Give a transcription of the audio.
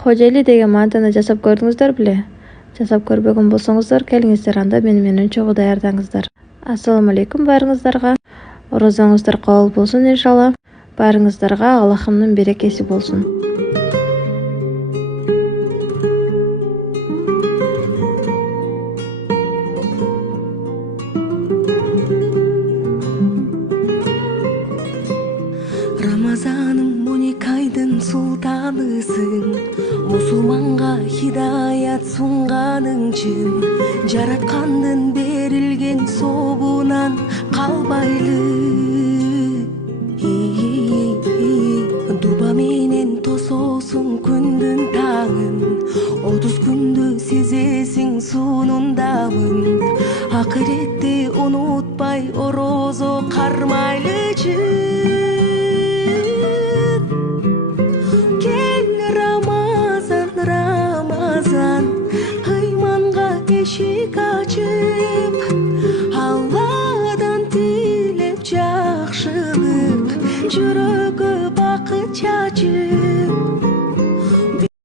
Хожели деген мантаны жасап көрдүңүздөр беле? Жасап көрбөгөн болсоңуздар, келиңиздер, анда мени менен чогуу даярдаңыздар. Ассаламу алейкум баарыңыздарга. Орозоңуздар кабыл болсун иншалла. Баарыңыздарга Аллахымдын берекеси болсун. Рамазаным 12 айдын султанысың, мусулманга хидаят сунганың чын, жараткандын берилген собунан калбайлы. Дуба менен тососуң күндүн таңын, 30 күндү сезесиң суунун дамын, акыретти унутпай орозо кармайлы чын. Рамазан, ыйманга эшик ачып, Алладан тилеп жакшылык, жүрөгкө бакыт чачып.